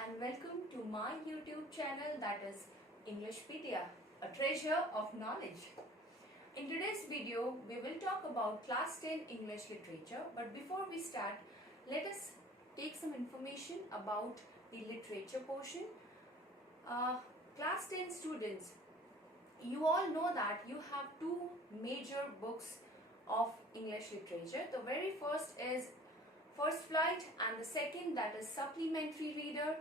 and welcome to my YouTube channel, that is Englishpedia, a treasure of knowledge. In today's video, we will talk about Class 10 English Literature, but before we start, let us take some information about the literature portion. Class 10 students, you all know that you have two major books of English literature. The very first is First Flight, and the second, that is Supplementary Reader,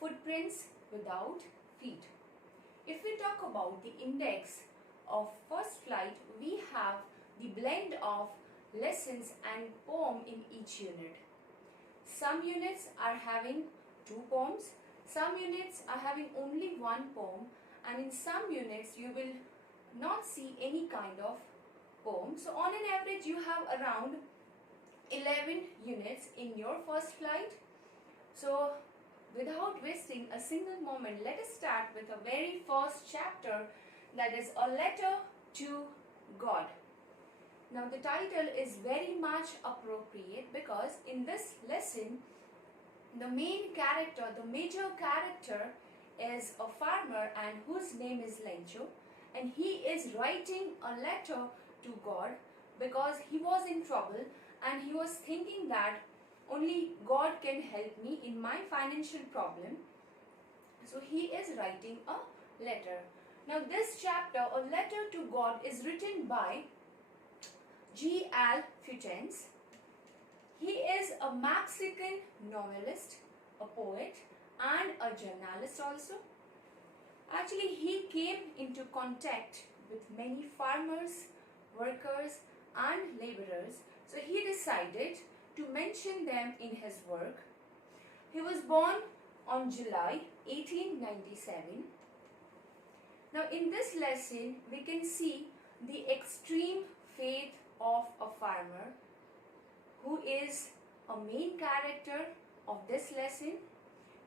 Footprints Without Feet. If we talk about the index of First Flight, we have the blend of lessons and poem in each unit. Some units are having 2 poems, some units are having only 1 poem, and in some units you will not see any kind of poem. So on an average you have around 11 units in your First Flight. So without wasting a single moment, let us start with the very first chapter, that is A Letter to God. Now the title is very much appropriate because in this lesson the main character, the major character is a farmer and whose name is Lencho, and he is writing a letter to God because he was in trouble and he was thinking that only God can help me in my financial problem. So he is writing a letter. Now this chapter, A Letter to God, is written by G.L. Fuentes. He is a Mexican novelist, a poet and a journalist also. Actually, he came into contact with many farmers, workers and laborers. So he decided to mention them in his work. He was born on July 1897. Now in this lesson we can see the extreme faith of a farmer who is a main character of this lesson.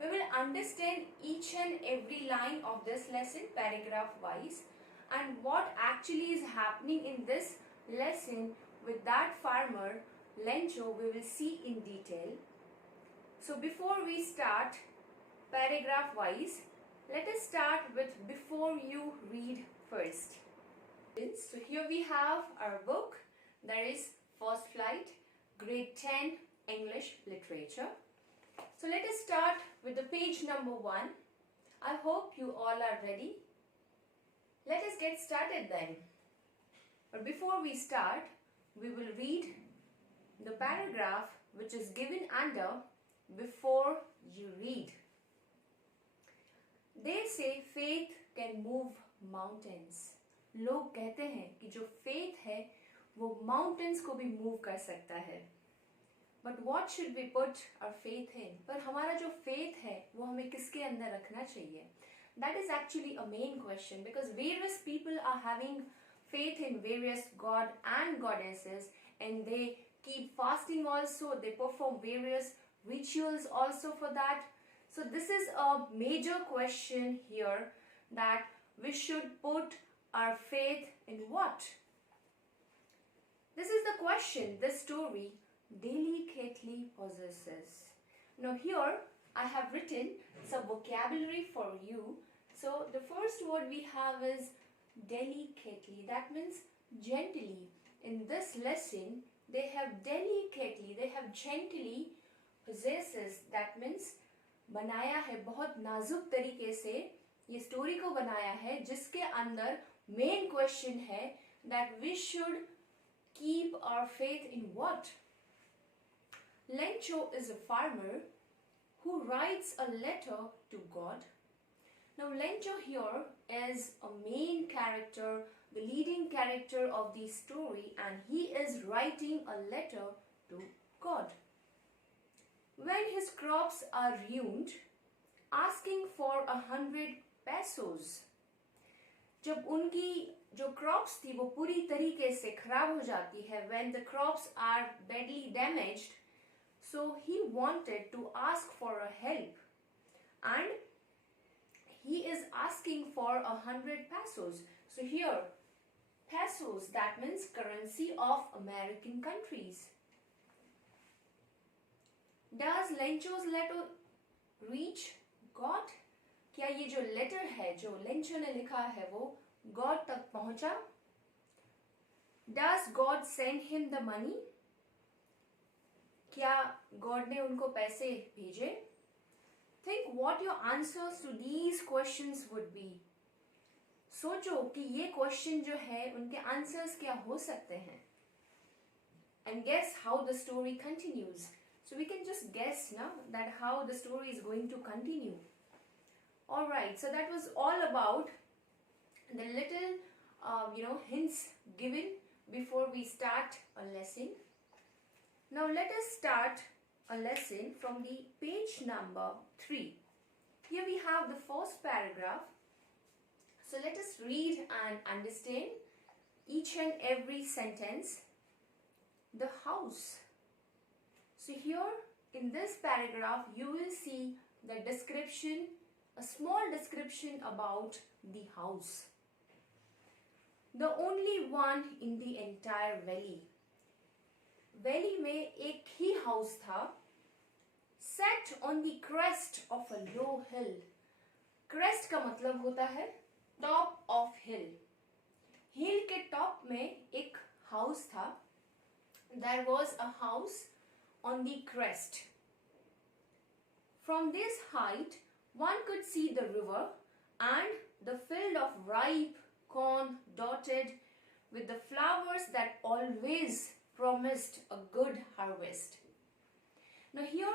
We will understand each and every line of this lesson paragraph wise and what actually is happening in this lesson with that farmer Lencho, we will see in detail. So before we start paragraph wise, let us start with before you read first. So here we have our book, that is First Flight, Grade 10 English Literature. So let us start with the page number 1. I hope you all are ready. Let us get started then. But before we start, we will read the paragraph which is given under before you read. They say faith can move mountains. लोग कहते हैं कि जो faith है वो mountains को भी move कर सकता है. But what should we put our faith in? पर हमारा जो faith है वो हमें किसके अंदर रखना चाहिए? That is actually a main question, because various people are having faith in various god and goddesses, and they keep fasting also, they perform various rituals also for that. So this is a major question here, that we should put our faith in what? This is the question this story delicately possesses. Now here I have written some vocabulary for you. So the first word we have is delicately. That means gently. In this lesson they have delicately, they have gently possesses. That means बनाया है, बहुत नाजुक तरीके से ये story को बनाया है, जिसके अंदर मेन क्वेश्चन है that we should keep our faith in what? Lencho is a farmer who writes a letter to God. Now Lencho here is a main character, the leading character of the story, and he is writing a letter to God. When his crops are ruined, asking for 100 pesos. जब उनकी जो crops थी वो पूरी तरीके से खराब हो जाती है, when the crops are badly damaged, so he wanted to ask for a help, and he is asking for 100 pesos. So here, pesos, that means currency of American countries. Does Lencho's letter reach God? क्या ये जो letter है जो Lencho ने लिखा है वो God तक पहुंचा? Does God send him the money? क्या गॉड ने उनको पैसे भेजे? Think what your answers to these questions would be. सोचो कि ये क्वेश्चन जो है उनके आंसर्स क्या हो सकते हैं. And guess how the story continues. So we can just guess now that how the story is going to continue. Alright, so that was all about the little hints given before we start a lesson. Now let us start a lesson from the page number 3. Here we have the first paragraph. So let us read and understand each and every sentence. The house. So here in this paragraph you will see the description, a small description about the house. The only one in the entire valley. Valley में एक ही house था, set on the crest of a low hill. Crest का मतलब होता है top of hill. Hill के top में एक house था. There was a house on the crest. From this height, one could see the river and the field of ripe corn dotted with the flowers that always promised a good harvest. Now here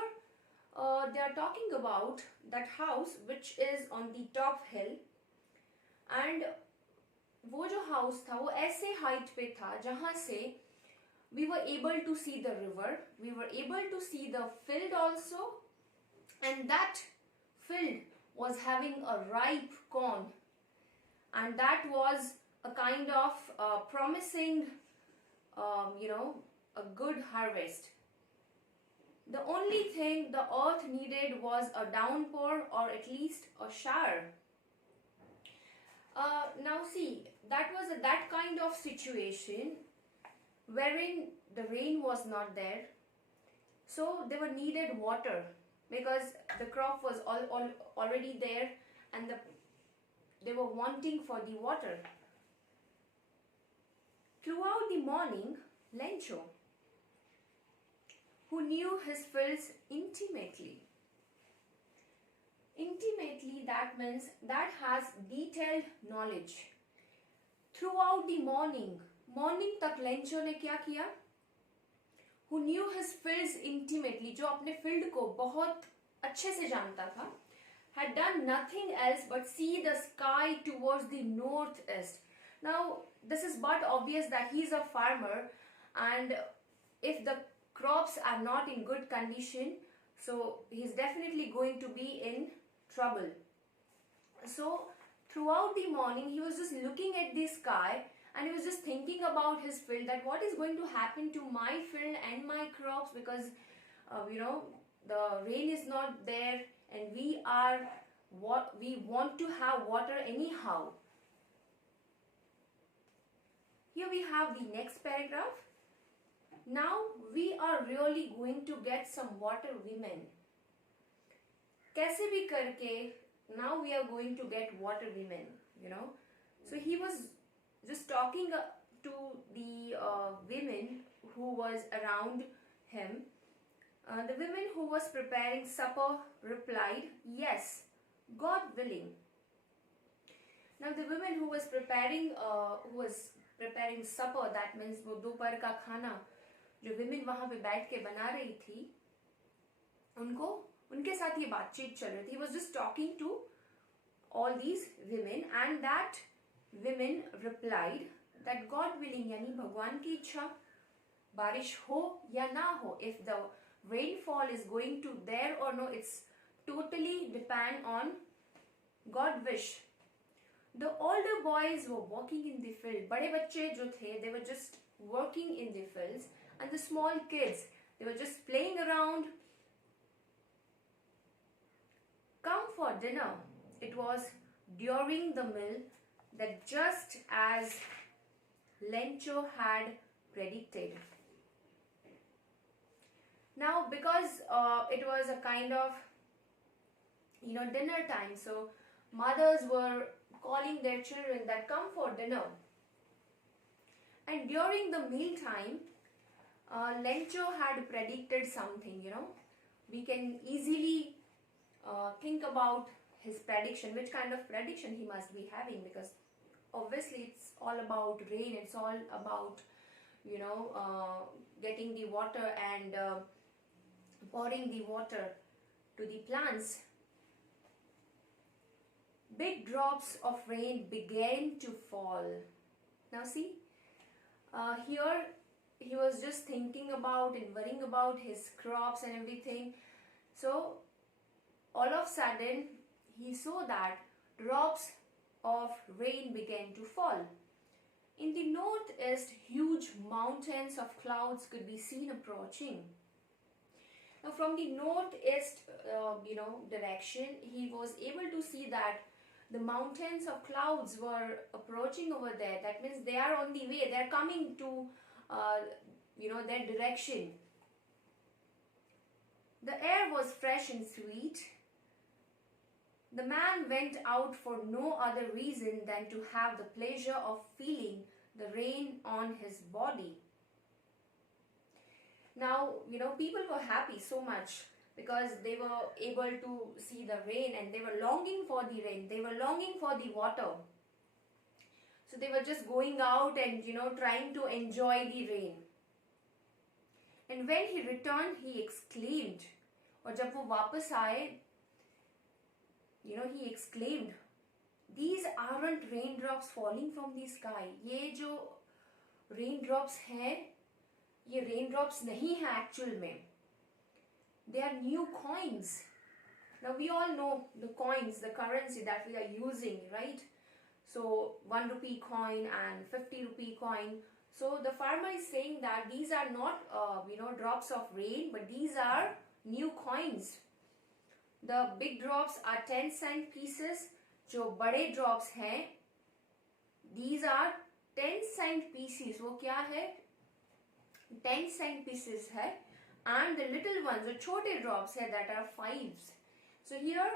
they are talking about that house which is on the top hill, and वो जो house था वो ऐसे height पे था जहाँ से we were able to see the river, we were able to see the field also, and that field was having a ripe corn, and that was a kind of promising a good harvest. The only thing the earth needed was a downpour or at least a shower. Now see, that was that kind of situation wherein the rain was not there, so they were needed water because the crop was already there and they were wanting for the water. Throughout the morning, Lencho, who knew his fields intimately, that means that has detailed knowledge. Throughout the morning तक Lencho ने क्या किया? Who knew his fields intimately, जो अपने field को बहुत अच्छे से जानता था, had done nothing else but see the sky towards the northeast. Now this is but obvious that he is a farmer, and if the crops are not in good condition, so he is definitely going to be in trouble. So throughout the morning he was just looking at the sky and he was just thinking about his field, that what is going to happen to my field and my crops, because the rain is not there and we want to have water anyhow. Here we have the next paragraph. Now we are really going to get some water women. कैसे भी करके now we are going to get water women, So he was just talking to the women who was around him. The women who was preparing supper replied, "Yes, God willing." Now the women who was preparing supper, that means वो दोपहर का खाना जो women वहाँ पे बैठ के बना रही थी, उनके साथ ये बातचीत चल रही थी. He was just talking to all these women, and that women replied that God willing, यानी भगवान की इच्छा, बारिश हो या ना हो, if the rainfall is going to there or no, it's totally depend on God wish. The older boys were working in the field. बड़े बच्चे जो थे, they were just working in the fields, and the small kids, they were just playing around. Come for dinner. It was during the meal that just as Lencho had predicted. Now because it was a kind of dinner time. So mothers were calling their children that come for dinner. And during the meal time, Lencho had predicted something. We can easily think about his prediction, which kind of prediction he must be having, because obviously it's all about rain, it's all about getting the water and pouring the water to the plants. Big drops of rain began to fall. Now see, here he was just thinking about and worrying about his crops and everything. So all of a sudden he saw that drops of rain began to fall. In the northeast, huge mountains of clouds could be seen approaching. Now from the northeast direction, he was able to see that the mountains of clouds were approaching over there. That means they are on the way, they are coming to their direction. The air was fresh and sweet. The man went out for no other reason than to have the pleasure of feeling the rain on his body. Now, people were happy so much because they were able to see the rain and they were longing for the rain. They were longing for the water. So they were just going out and, trying to enjoy the rain. And when he returned, he exclaimed, और जब वो वापस आए, he exclaimed, these aren't raindrops falling from the sky. ये जो raindrops हैं, ये raindrops नहीं हैं actual में. They are new coins. Now we all know the coins, the currency that we are using, right? So 1 rupee coin and 50 rupee coin. So the farmer is saying that these are not drops of rain, but these are new coins. The big drops are 10-cent pieces. जो बड़े drops हैं, these are 10-cent pieces. वो क्या है? 10-cent pieces है. And the little ones, the छोटे drops है, that are 5s. So here,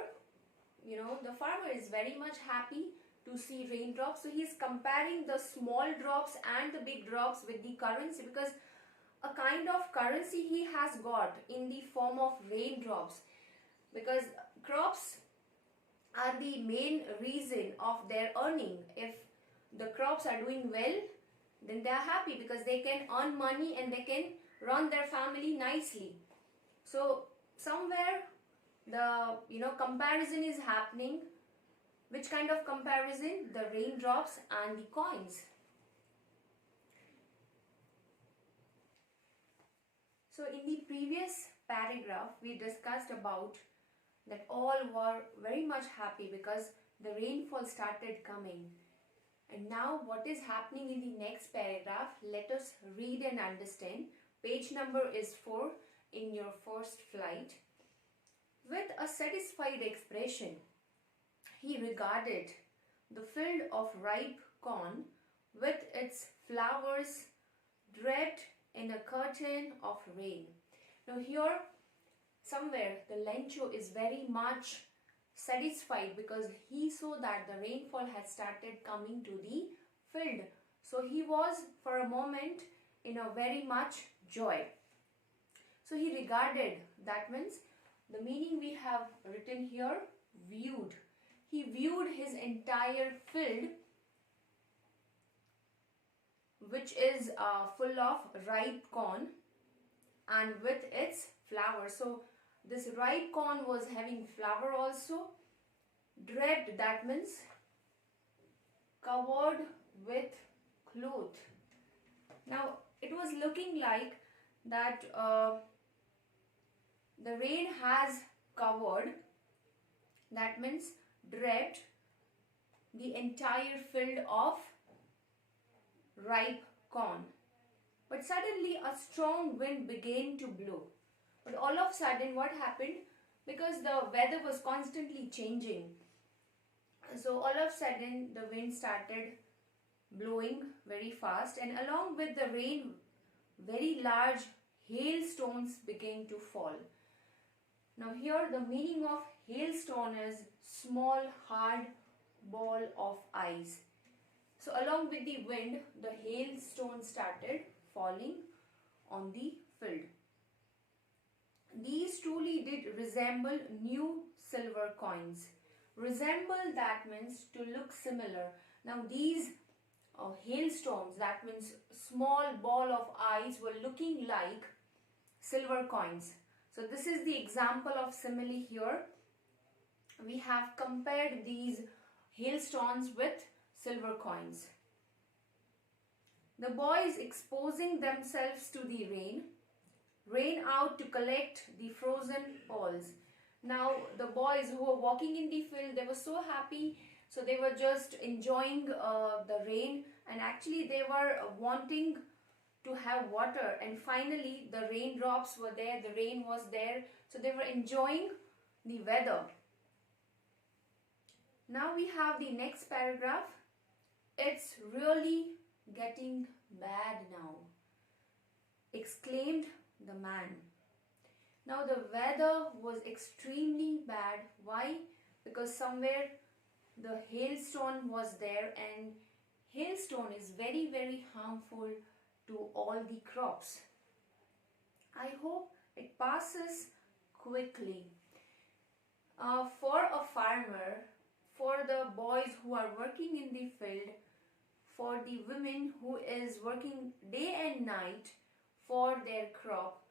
the farmer is very much happy to see raindrops. So he is comparing the small drops and the big drops with the currency, because a kind of currency he has got in the form of raindrops, because crops are the main reason of their earning. If the crops are doing well, then they are happy because they can earn money and they can run their family nicely. So somewhere the comparison is happening. Which kind of comparison? The raindrops and the coins. So in the previous paragraph we discussed about that all were very much happy because the rainfall started coming. And now what is happening in the next paragraph? Let us read and understand. Page number is 4 in your first flight. With a satisfied expression, he regarded the field of ripe corn with its flowers draped in a curtain of rain. Now here, somewhere the Lencho is very much satisfied because he saw that the rainfall had started coming to the field. So he was for a moment in a very much joy. So he regarded, that means the meaning we have written here, viewed. He viewed his entire field, which is full of ripe corn and with its flowers. So this ripe corn was having flower also. Draped, that means covered with cloth. Now it was looking like that the rain has covered, that means draped, the entire field of ripe corn. But suddenly a strong wind began to blow. But all of a sudden what happened? Because the weather was constantly changing. So all of a sudden the wind started blowing very fast, and along with the rain, very large hailstones began to fall. Now here the meaning of hailstone is small hard ball of ice. So along with the wind, the hailstone started falling on the field. These truly did resemble new silver coins. Resemble, that means to look similar. Now these hailstones, that means small ball of ice, were looking like silver coins. So this is the example of simile here. We have compared these hailstones with silver coins. The boys exposing themselves to the rain, ran out to collect the frozen balls. Now the boys who were walking in the field, they were so happy. So they were just enjoying the rain, and actually they were wanting to have water, and finally the raindrops were there, the rain was there, so they were enjoying the weather. Now we have the next paragraph. It's really getting bad now, exclaimed the man. Now the weather was extremely bad. Why? Because somewhere the hailstone was there, and hailstone is very, very harmful to all the crops. I hope it passes quickly. For a farmer, for the boys who are working in the field, for the women who is working day and night for their crop,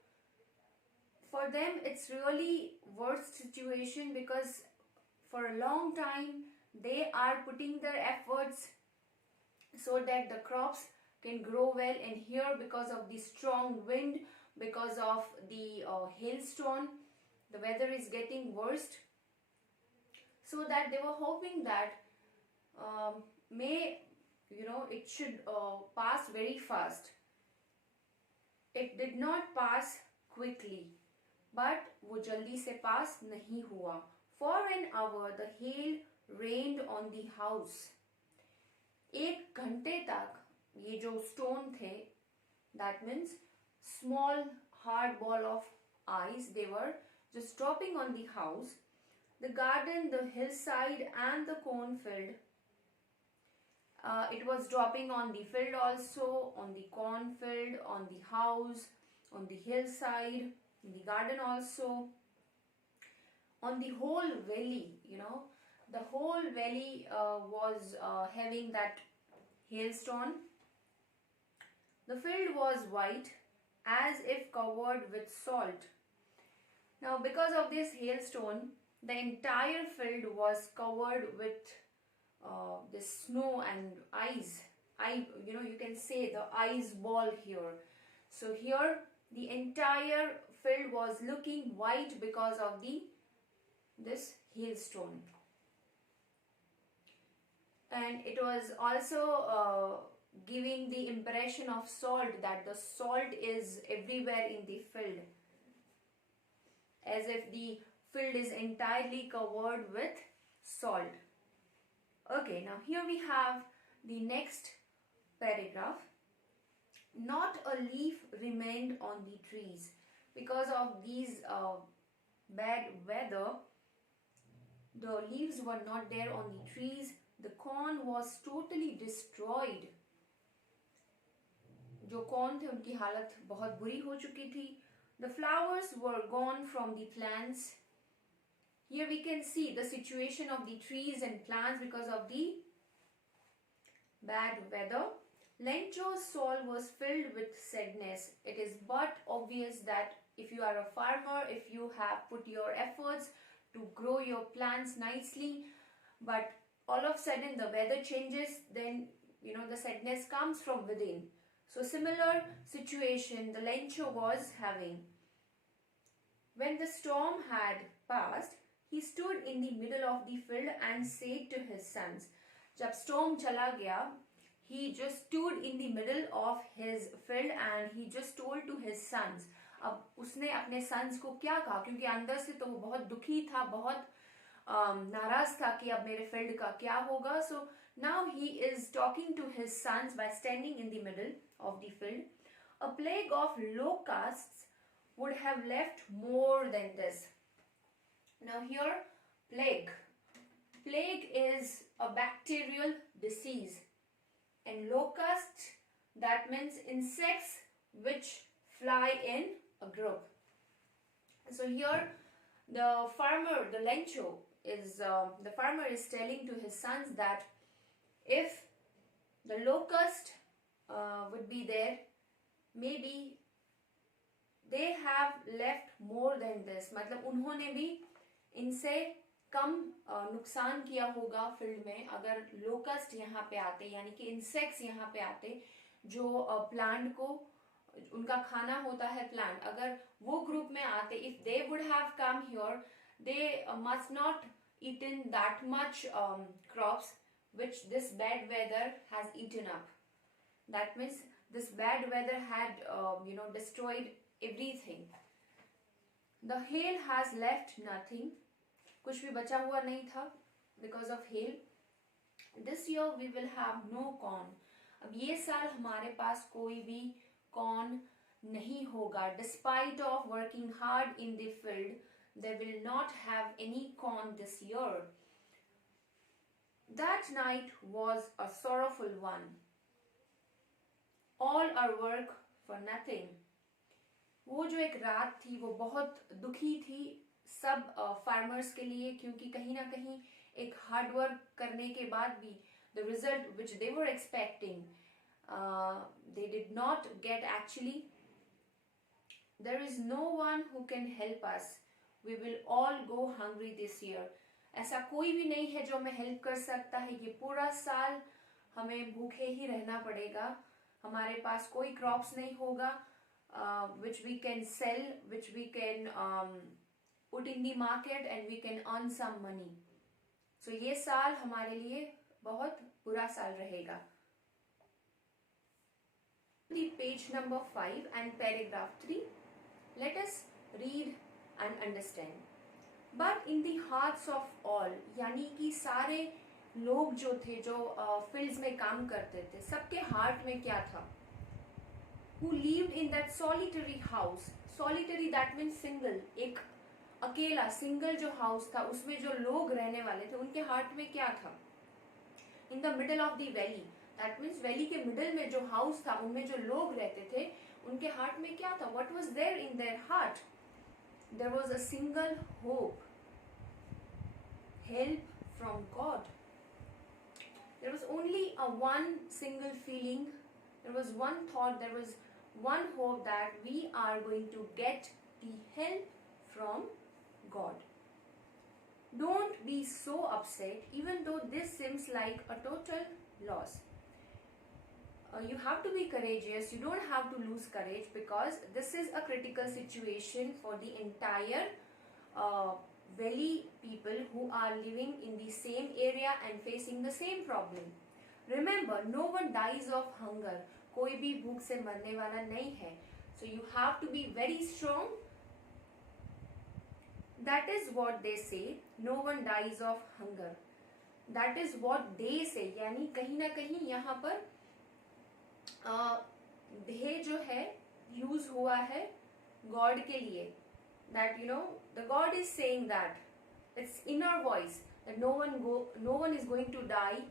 for them it's really worst situation, because for a long time they are putting their efforts so that the crops can grow well, and here because of the strong wind, because of the hailstone, the weather is getting worse. So that they were hoping that it should pass very fast. It did not pass quickly, but वो जल्दी से pass नहीं हुआ. For an hour the hail rained on the house. 1 घंटे तक ये जो stone थे, that means small hard ball of ice, they were just dropping on the house, the garden, the hillside and the cornfield. It was dropping on the field also, on the cornfield, on the house, on the hillside, in the garden also, on the whole valley. The whole valley was having that hailstone. The field was white, as if covered with salt. Now because of this hailstone, the entire field was covered with this snow and ice. You can say the ice ball here. So here the entire field was looking white because of this hailstone. And it was also giving the impression of salt, that the salt is everywhere in the field, as if the field is entirely covered with salt. Okay, now here we have the next paragraph. Not a leaf remained on the trees. Because of these bad weather, the leaves were not there on the trees. The corn was totally destroyed. जो कौन थे उनकी हालत बहुत बुरी हो चुकी थी. The flowers were gone from the plants. Here we can see the situation of the trees and plants because of the bad weather. Lencho's soul was filled with sadness. It is but obvious that if you are a farmer, if you have put your efforts to grow your plants nicely, but all of a sudden the weather changes, then the sadness comes from within. So similar situation the Lencho was having. When the storm had passed, he stood in the middle of the field and said to his sons. जब storm चला गया, he just stood in the middle of his field and he just told to his sons. अब उसने अपने sons को क्या कहा, क्योंकि अंदर से तो वो बहुत दुखी था, बहुत नाराज था कि अब मेरे field का क्या होगा. So now he is talking to his sons by standing in the middle of the field. A plague of locusts would have left more than this. Now here Plague. Plague is a bacterial disease. And locust, that means insects which fly in a group. So here the farmer, the Lencho, the farmer is telling to his sons that if the locust would be there, maybe they have left more than this. मतलब उन्होंने भी इनसे कम नुकसान किया होगा field में अगर locust यहाँ पे आते, यानी कि इंसेक्ट्स यहाँ पे आते जो प्लांट को उनका खाना होता है प्लांट, अगर वो ग्रुप में आते, if they would have come here, they must not eaten that much crops which this bad weather has eaten up. That means this bad weather had destroyed everything. The hail has left nothing. कुछ भी बचा हुआ नहीं था because of hail. This year we will have no corn. अब ये साल हमारे पास कोई भी corn नहीं होगा. Despite of working hard in the field, they will not have any corn this year. That night was a sorrowful one. All our work for nothing. वो जो एक रात थी वो बहुत दुखी थी सब फार्मर्स के लिए, क्योंकि कहीं ना कहीं एक हार्ड वर्क करने के बाद भी the result which they were expecting they did not get actually. There is no one who can help us. We will all go hungry this year. ऐसा कोई भी नहीं है जो हमें हेल्प कर सकता है. ये पूरा साल हमें भूखे ही रहना पड़ेगा. हमारे पास कोई क्रॉप्स नहीं होगा which we can sell, which we can put in the market and we can earn some money. So ये साल हमारे लिए बहुत बुरा साल रहेगा. The page number 5 and paragraph 3. Let us read and understand. But in the hearts of all, यानी कि सारे लोग जो थे जो फील्ड्स में काम करते थे, सबके हार्ट में क्या था? Who lived in that solitary house. Solitary that means single. एक अकेला सिंगल जो हाउस था उसमें जो लोग रहने वाले थे उनके हार्ट में क्या था? In the middle of the valley. That means valley के मिडल में जो हाउस था उनमें जो लोग रहते थे उनके हार्ट में क्या था? What was there in their heart? There was a single hope, help from God. There was only one single feeling, there was one thought, there was one hope that we are going to get the help from God. Don't be so upset even though this seems like a total loss. You have to be courageous. You don't have to lose courage because this is a critical situation for the entire valley people who are living in the same area and facing the same problem. Remember, no one dies of hunger. कोई भी भूख से मरने वाला नहीं है. So you have to be very strong. That is what they say. No one dies of hunger. That is what they say. यानी कहीं ना कहीं यहाँ पर they जो है यूज हुआ है गॉड के लिए. That the God is saying that it's inner voice that no one is going to die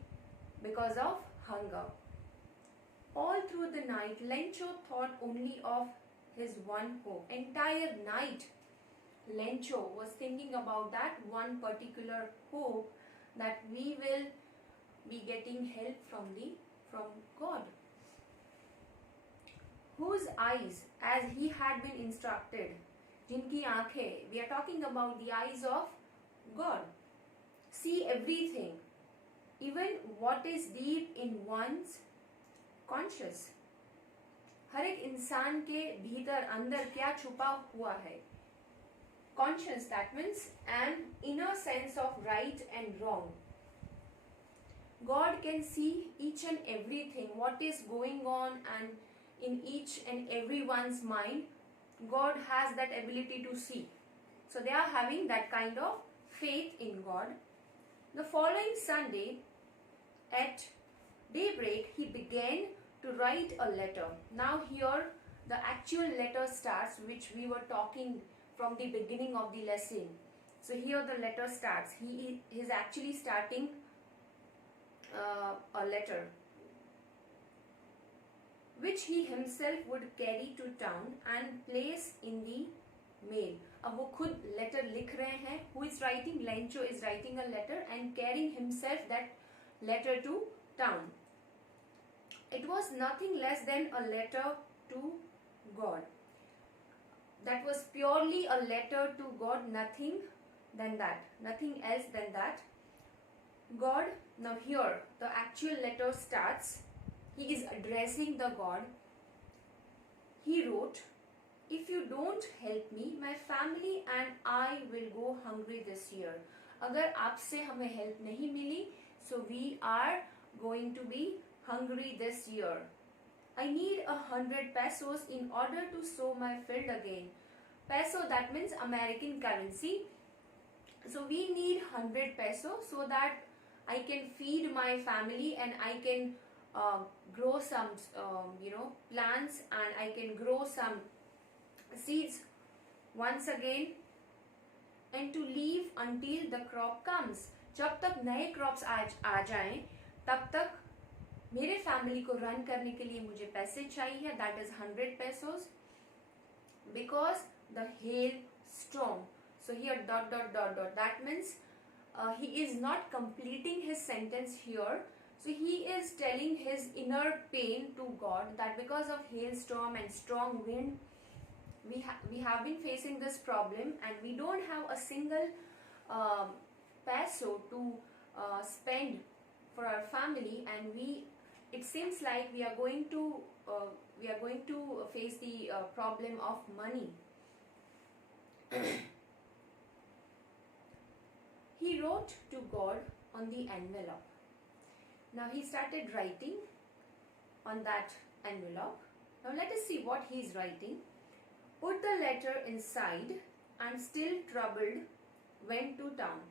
because of hunger. All through the night, Lencho thought only of his one hope. Entire night, Lencho was thinking about that one particular hope that we will be getting help from God. Whose eyes, as he had been instructed, जिनकी आंखें, we are talking about the eyes of God, see everything, even what is deep in one's conscious. हर एक इंसान के भीतर अंदर क्या छुपा हुआ है? Conscious, that means an inner sense of right and wrong. God can see each and everything, what is going on, and in each and everyone's mind, God has that ability to see. So they are having that kind of faith in God. The following Sunday at daybreak, he began to write a letter. Now here the actual letter starts, which we were talking from the beginning of the lesson. So here the letter starts. He is actually starting a letter which he himself would carry to town and place in the mail. अब वो खुद letter लिख रहे हैं. Who is writing? Lencho is writing a letter and carrying himself that letter to town. It was nothing less than a letter to God. That was purely a letter to God, nothing than that, nothing else than that. God, now here the actual letter starts. He is addressing the God. He wrote, "If you don't help me, my family and I will go hungry this year." अगर आपसे हमें help नहीं मिली, so we are going to be hungry this year. I need 100 pesos in order to sow my field again. Peso, that means American currency. So we need 100 pesos so that I can feed my family and I can grow some plants, and I can grow some seeds once again, and to leave until the crop comes. जब तक नए crops आ जाएं, तब तक मेरे family को run करने के लिए मुझे पैसे चाहिए. That is 100 pesos because the hail storm. So here dot dot dot dot, that means he is not completing his sentence here. So he is telling his inner pain to God that because of hailstorm and strong wind, we have been facing this problem, and we don't have a single peso to spend for our family, and it seems like we are going to face the problem of money. He wrote to God on the envelope. Now he started writing on that envelope. Now let us see what he is writing. Put the letter inside, and still troubled went to town.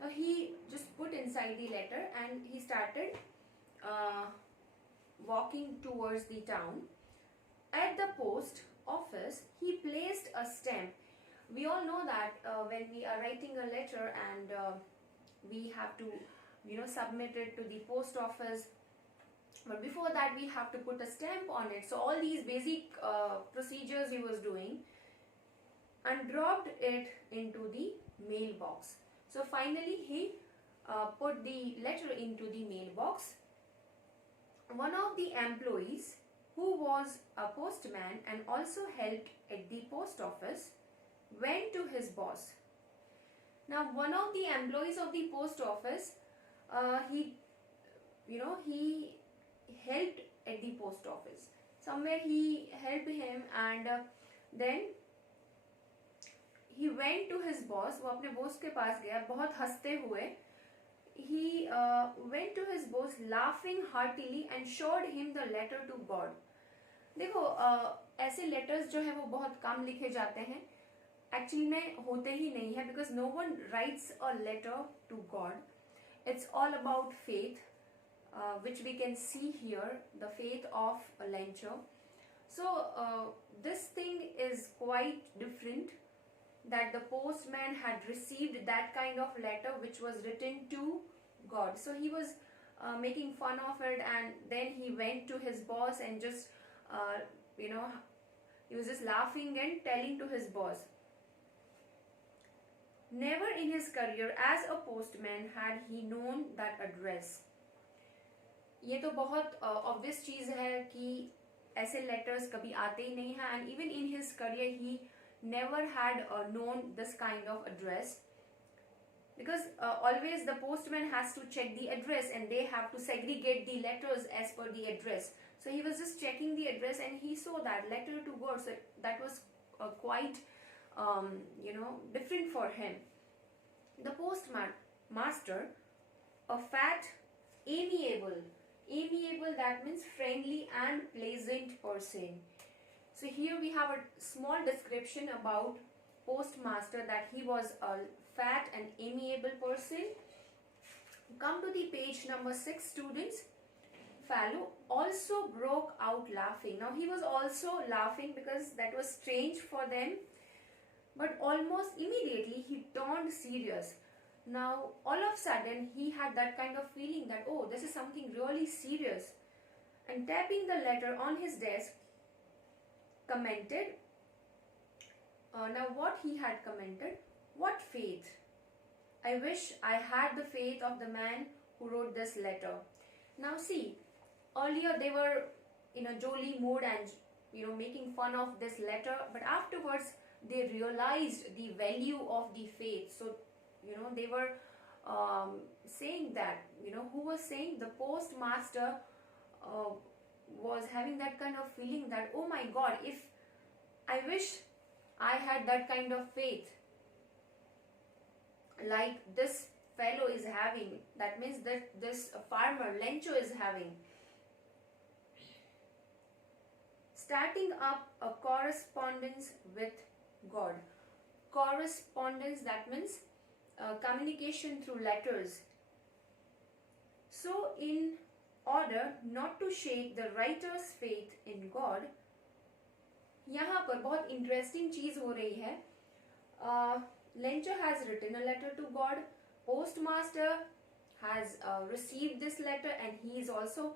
Now he just put inside the letter and he started walking towards the town. At the post office, he placed a stamp. We all know that when we are writing a letter and we have to submit it to the post office, but before that we have to put a stamp on it. So all these basic procedures he was doing, and dropped it into the mailbox. So finally he put the letter into the mailbox. One of the employees, who was a postman and also helped at the post office, went to his boss. Now one of the employees of the post office, he helped at the post office. Somewhere he helped him, and then he went to his boss. वो अपने boss के पास गया बहुत हंसते हुए. He went to his boss laughing heartily and showed him the letter to God. देखो ऐसे letters जो है वो बहुत कम लिखे जाते हैं. Actually में होते ही नहीं है, because no one writes a letter to God. It's all about faith, which we can see here, the faith of Lencho. So this thing is quite different, that the postman had received that kind of letter which was written to God. So he was making fun of it, and then he went to his boss and just he was just laughing and telling to his boss. Never in his career as a postman had he known that address. ये तो बहुत obvious चीज है कि ऐसे letters कभी आते ही नहीं हैं, and even in his career he never had known this kind of address, because always the postman has to check the address and they have to segregate the letters as per the address. So he was just checking the address and he saw that letter to God. So that was quite different for him. The postmaster, a fat, amiable, that means friendly and pleasant person. So here we have a small description about postmaster, that he was a fat and amiable person. Come to the page number 6, students. Fellow also broke out laughing. Now he was also laughing because that was strange for them. but almost immediately he turned serious. Now, all of a sudden, he had that kind of feeling that, oh, this is something really serious. And tapping the letter on his desk, commented, now what he had commented, what faith? I wish I had the faith of the man who wrote this letter. Now see, earlier they were in a jolly mood and making fun of this letter, but afterwards they realized the value of the faith. So they were saying that, who was saying, the postmaster was having that kind of feeling that, oh my god, if I wish I had that kind of faith like this fellow is having, that means that this farmer Lencho is having. Starting up a correspondence with God. Correspondence, that means communication through letters. So in order not to shake the writer's faith in God, यहाँ पर बहुत interesting चीज हो रही है. Lencho has written a letter to God. Postmaster has received this letter and he is also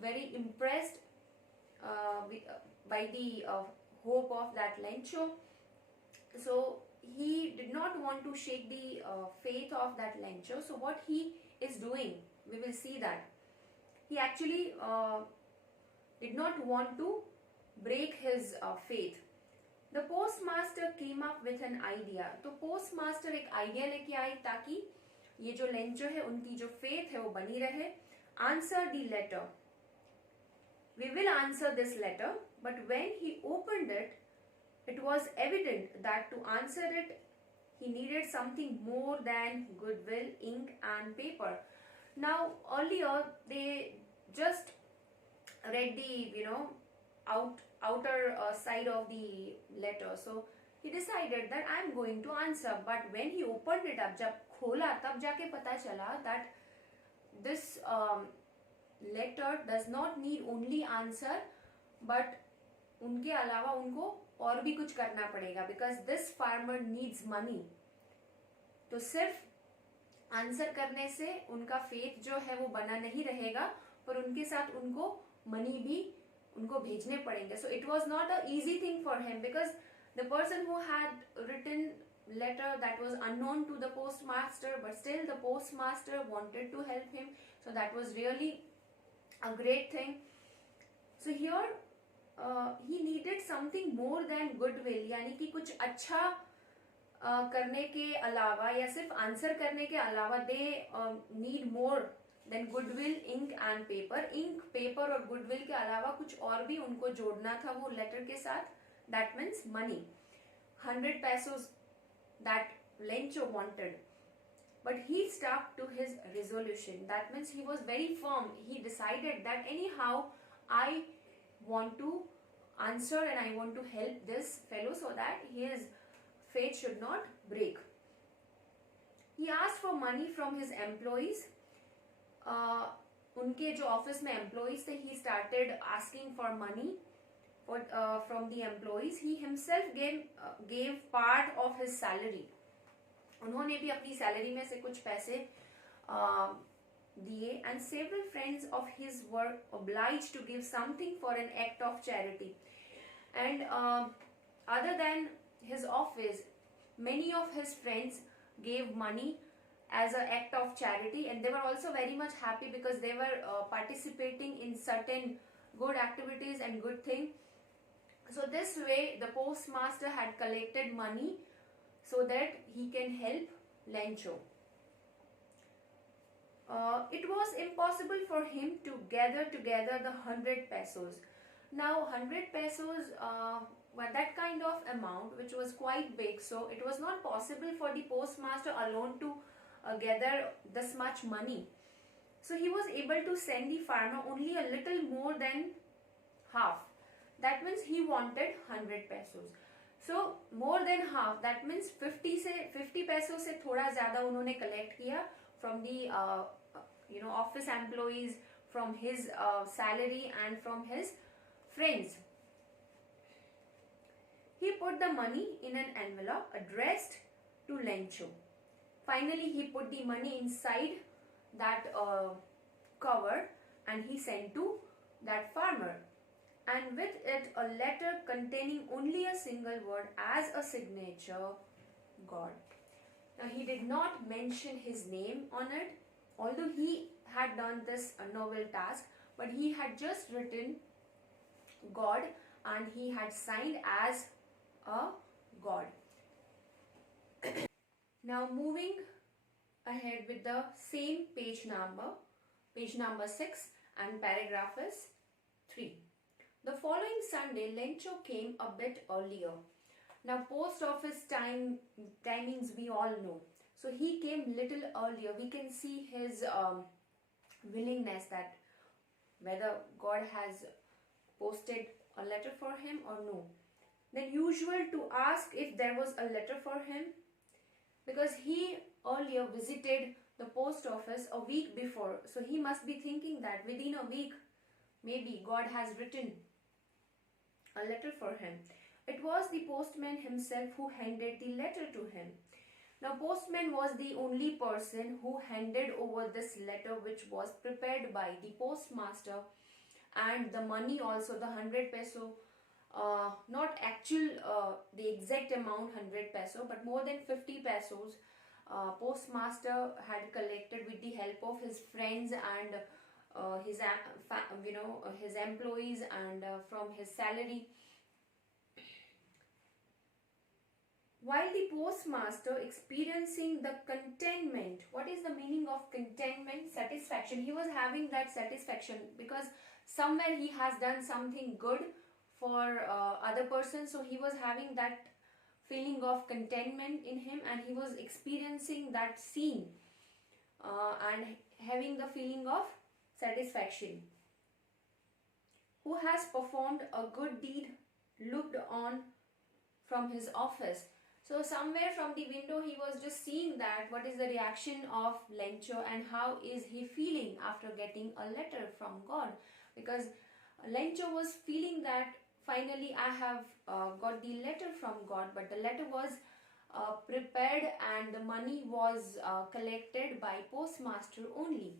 very impressed by the hope of that Lencho. So he did not want to shake the faith of that Lencho. So what he is doing, we will see that. He actually did not want to break his faith. The postmaster came up with an idea. तो postmaster एक idea लेके आई ताकि ये जो Lencho है उनकी जो faith है वो बनी रहे. Answer the letter. We will answer this letter, but when he opened it, it was evident that to answer it, he needed something more than goodwill, ink and paper. Now earlier they just read the outer side of the letter. So he decided that I am going to answer. But when he opened it up, जब खोला तब जाके पता चला that this letter does not need only answer, but उनके अलावा उनको और भी कुछ करना पड़ेगा, because this farmer needs money. तो सिर्फ आंसर करने से उनका फेथ जो है वो बना नहीं रहेगा, पर उनके साथ उनको मनी भी उनको भेजने पड़ेंगे. So it was not an easy thing for him, because the person who had written letter that was unknown to the postmaster, but still the postmaster wanted to help him. So that was really a great thing. So here he needed something more than goodwill, यानी कि कुछ अच्छा करने के अलावा या सिर्फ answer करने के अलावा they need more than goodwill, ink and paper. Ink, paper और goodwill के अलावा कुछ और भी उनको जोड़ना था वो लेटर के साथ. That means money, 100 pesos that Lencho wanted. But he stuck to his resolution. That means he was very firm. He decided that anyhow I want to answer and I want to help this fellow so that his faith should not break. He asked for money from his employees. उनके जो office में employees थे, he started asking for money from the employees. He himself gave part of his salary. उन्होंने भी अपनी salary में से कुछ पैसे दिए. And several friends of his were obliged to give something for an act of charity. And other than his office, many of his friends gave money as an act of charity, and they were also very much happy because they were participating in certain good activities and good things. So this way the postmaster had collected money so that he can help Lencho. It was impossible for him to gather together the 100 pesos. Now 100 pesos were that kind of amount which was quite big, so it was not possible for the postmaster alone to gather this much money. So he was able to send the farmer only a little more than half. That means he wanted 100 pesos. So more than half, that means 50 pesos से थोड़ा ज़्यादा उन्होंने collect किया from the office employees, from his salary and from his friends. He put the money in an envelope addressed to Lencho. Finally, he put the money inside that cover and he sent to that farmer, and with it a letter containing only a single word as a signature, God. Now he did not mention his name on it, although he had done this novel task, but he had just written God and he had signed as a God. Now moving ahead with the same page number 6, and paragraph is 3. The following Sunday, Lencho came a bit earlier. Now post office timings we all know. So he came little earlier. We can see his willingness that whether God has posted a letter for him or no. Then usual to ask if there was a letter for him, because he earlier visited the post office a week before. So he must be thinking that within a week maybe God has written a letter for him. It was the postman himself who handed the letter to him. Now postman was the only person who handed over this letter, which was prepared by the postmaster, and the money also, the 100 peso, not actual the exact amount 100 peso, but more than 50 pesos postmaster had collected with the help of his friends and his his employees and from his salary. While the postmaster experiencing the contentment, what is the meaning of contentment? Satisfaction. He was having that satisfaction because somewhere he has done something good for other person, so he was having that feeling of contentment in him, and he was experiencing that scene and having the feeling of satisfaction. Who has performed a good deed looked on from his office. So somewhere from the window he was just seeing that what is the reaction of Lencho and how is he feeling after getting a letter from God, because Lencho was feeling that finally I have got the letter from God, but the letter was prepared and the money was collected by postmaster only.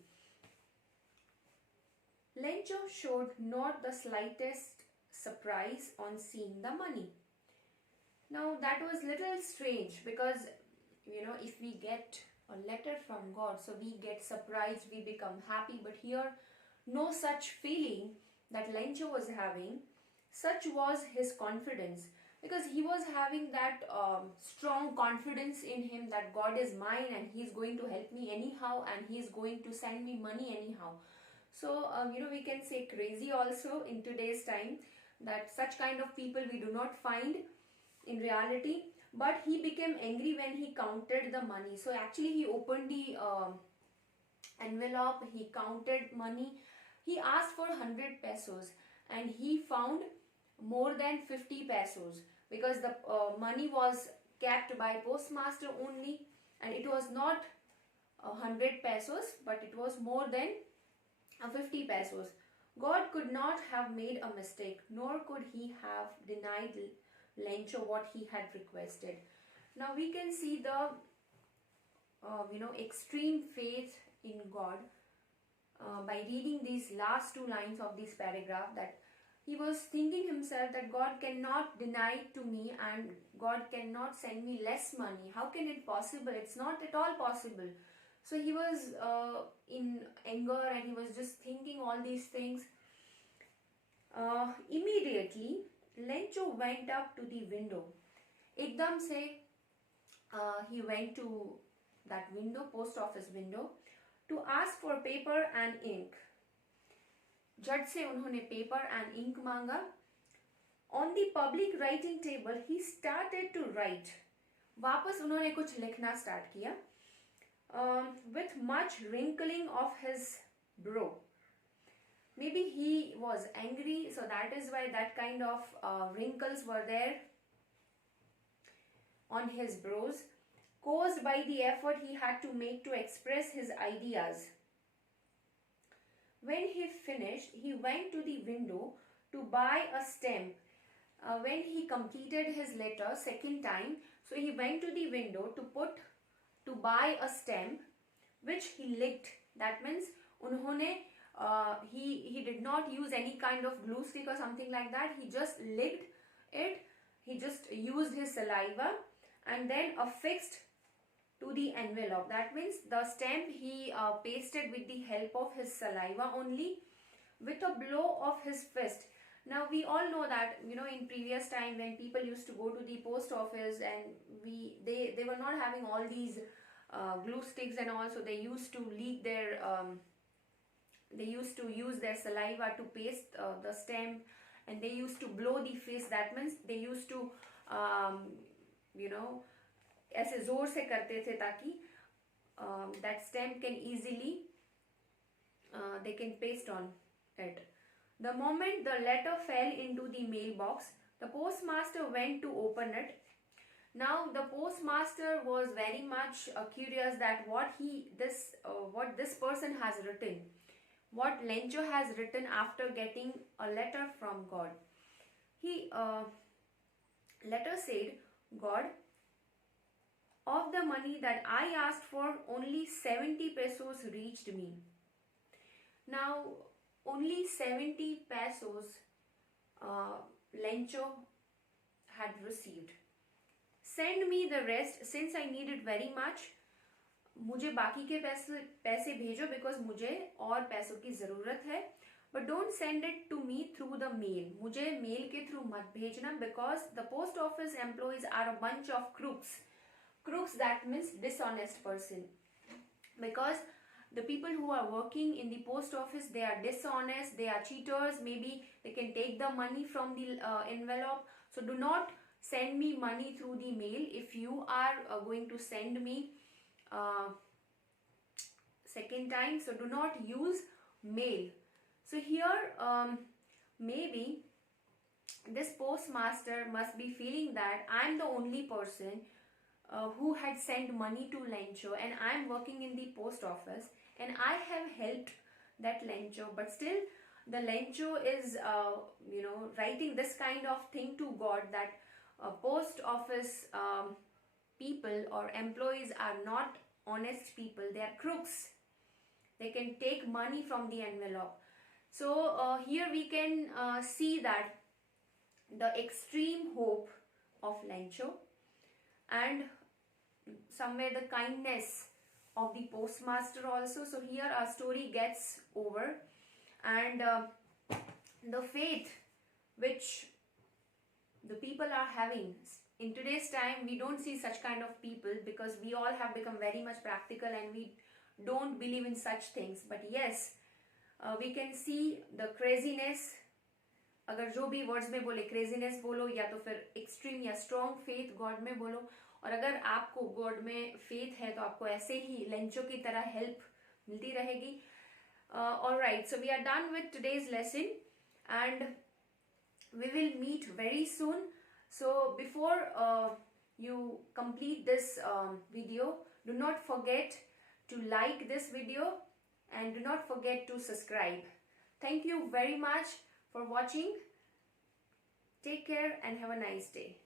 Lencho showed not the slightest surprise on seeing the money. Now that was little strange, because if we get a letter from God, so we get surprised, we become happy, but here no such feeling that Lencho was having. Such was his confidence, because he was having that strong confidence in him that God is mine and he is going to help me anyhow and he is going to send me money anyhow. So we can say crazy also in today's time, that such kind of people we do not find in reality. But he became angry when he counted the money. So actually he opened the envelope, he counted money, he asked for 100 pesos and he found more than 50 pesos, because the money was kept by postmaster only and it was not 100 pesos but it was more than 50 pesos. God could not have made a mistake, nor could he have denied Lencho what he had requested. Now we can see the extreme faith in God by reading these last 2 lines of this paragraph, that he was thinking himself that God cannot deny to me and God cannot send me less money. How can it possible? It's not at all possible. So he was in anger and he was just thinking all these things. Immediately, Lencho went up to the window. Ekdam se he went to that window, post office window, to ask for paper and ink. झट से उन्होंने paper and ink मांगा. On the public writing table, he started to write. वापस उन्होंने कुछ लिखना start किया. With much wrinkling of his brow. Maybe he was angry, so that is why that kind of wrinkles were there on his brows, caused by the effort he had to make to express his ideas. When he finished, he went to the window to buy a stamp when he completed his letter second time, so he went to the window to buy a stamp which he licked. That means उन्होंने he did not use any kind of glue stick or something like that. He just licked it. He just used his saliva and then affixed to the envelope. That means the stamp he pasted with the help of his saliva only, with a blow of his fist. Now we all know that, you know, in previous time when people used to go to the post office and they were not having all these glue sticks and all, so they used to leak their they used to use their saliva to paste the stamp, and they used to blow the fist. That means they used to you know, ऐसे जोर से करते थे ताकि that stamp can easily they can paste on it. The moment the letter fell into the mailbox, the postmaster went to open it. Now the postmaster was very much curious that what this person has written, what Lencho has written after getting a letter from God. He letter said, God, of the money that I asked for, only 70 pesos reached me. Now, only 70 pesos Lencho had received. Send me the rest since I need it very much. मुझे बाकी के पैसे भेजो because मुझे और पैसों की ज़रूरत है. But don't send it to me through the mail. मुझे mail के through मत भेजना because the post office employees are a bunch of crooks. Crooks, that means dishonest person. Because the people who are working in the post office, they are dishonest, they are cheaters. Maybe they can take the money from the envelope. So do not send me money through the mail. If you are going to send me second time, so do not use mail. So here maybe this postmaster must be feeling that I'm the only person who had sent money to Lencho, and I'm working in the post office and I have helped that Lencho, but still the Lencho is you know, writing this kind of thing to God, that post office people or employees are not honest people, they are crooks. They can take money from the envelope. So here we can see that the extreme hope of Lencho and somewhere the kindness of the postmaster also. So here our story gets over, and the faith which the people are having in today's time, we don't see such kind of people because we all have become very much practical and we don't believe in such things. But yes, we can see the craziness. अगर जो भी words में बोले, craziness बोलो या तो फिर extreme या स्ट्रॉन्ग फेथ गॉड में बोलो. और अगर आपको गॉड में फेथ है तो आपको ऐसे ही लेंचो की तरह हेल्प मिलती रहेगी. Alright, so we are done with today's lesson and we will meet very soon. So before you complete this video, do not forget to like this video and do not forget to subscribe. Thank you very much for watching. Take care and have a nice day.